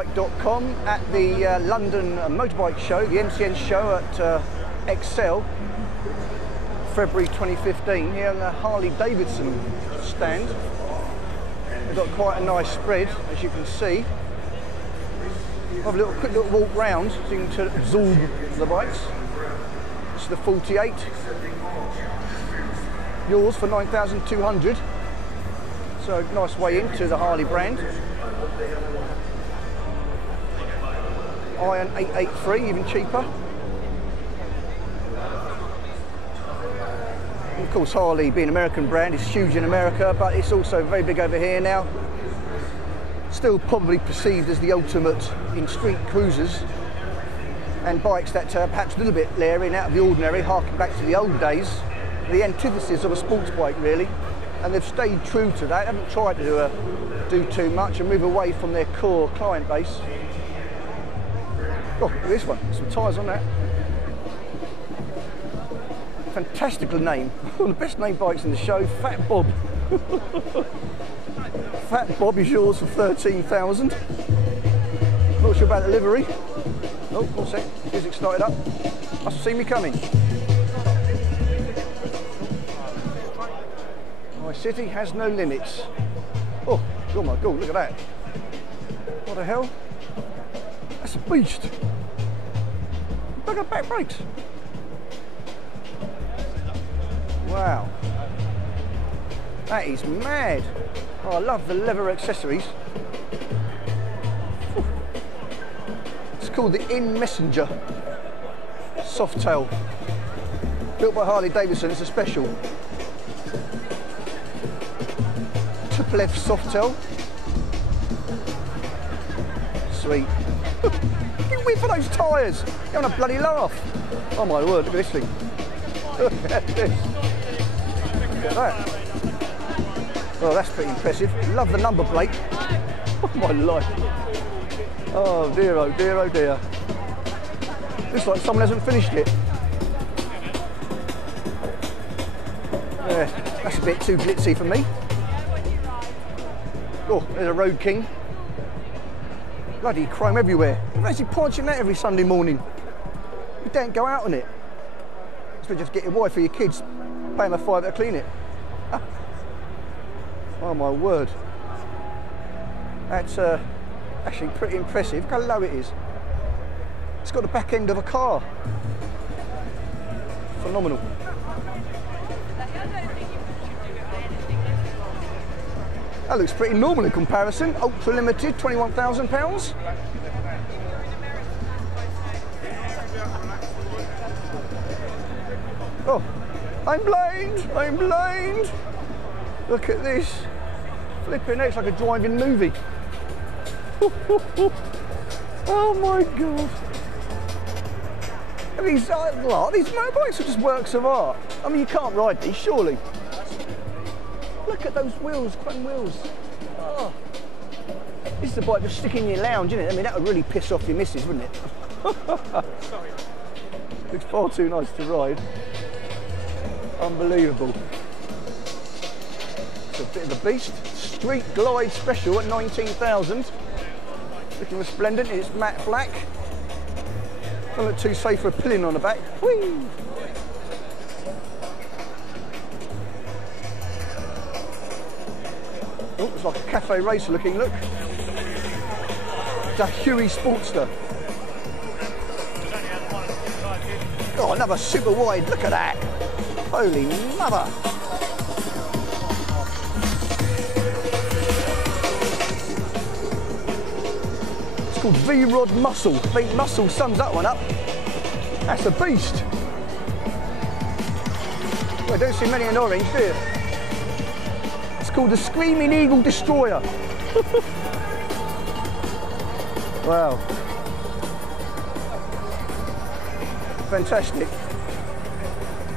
motorbike.com at the London motorbike show, the MCN show at Excel, February 2015, here on the Harley Davidson stand. We've got quite a nice spread, as you can see. We'll have a quick little walk round so you can absorb the bikes. This is the 48. Yours for 9,200. So nice way into the Harley brand. Iron 883, even cheaper. And of course, Harley, being an American brand, is huge in America, but it's also very big over here now. Still probably perceived as the ultimate in street cruisers and bikes that are perhaps a little bit leery and out of the ordinary, harking back to the old days, the antithesis of a sports bike really. And they've stayed true to that, haven't tried to do too much and move away from their core client base. Oh, look at this one, some tyres on that. Fantastical name, one of the best named bikes in the show, Fat Bob. Fat Bob is yours for 13,000. Not sure about the livery. Oh, one sec, music started up. Must have seen me coming. My city has no limits. Oh my god, look at that. What the hell? That's a beast. Look at back brakes. Wow. That is mad. Oh, I love the leather accessories. Whew. It's called the In Messenger Softail. Built by Harley Davidson, it's a special. Triple F Softail. Sweet. You wait for those tyres. You're having a bloody laugh. Oh my word, look at this thing. Look at this. Look at that. Oh, that's pretty impressive. Love the number plate. Oh my life. Oh dear, oh dear, oh dear. Looks like someone hasn't finished it. Yeah, that's a bit too glitzy for me. Oh, there's a Road King. Bloody chrome everywhere. You're actually polishing that every Sunday morning. You don't go out on it. So just get your wife or your kids, pay them a £5 to clean it. Oh my word. That's actually pretty impressive. Look how low it is. It's got the back end of a car. Phenomenal. That looks pretty normal in comparison. Ultra limited, £21,000. Oh, I'm blind, I'm blind. Look at this. Flipping, it's like a driving movie. Oh my God. And these motorbikes are just works of art. I mean, you can't ride these, surely. Look at those wheels, chrome wheels. Oh. This is a bike to stick in your lounge, isn't it? I mean, that would really piss off your missus, wouldn't it? Sorry. Looks far too nice to ride. Unbelievable. It's a bit of a beast. Street Glide Special at 19,000. Looking resplendent. It's matte black. Don't look too safe for a pillion on the back. Whee! Oh, it's like a cafe racer looking look. It's a Huey Sportster. Oh, another super wide. Look at that. Holy mother. It's called V-Rod Muscle. I think Muscle sums that one up. That's a beast. Well, I don't see many in orange, do you? It's called the Screaming Eagle Destroyer. Wow. Fantastic.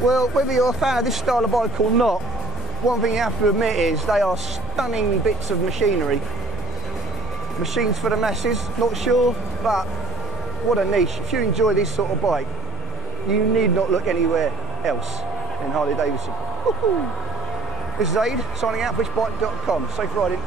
Well, whether you're a fan of this style of bike or not, one thing you have to admit is they are stunning bits of machinery. Machines for the masses, not sure, but what a niche. If you enjoy this sort of bike, you need not look anywhere else in Harley Davidson. This is Aid, signing out for HOG Heaven.com. Safe riding.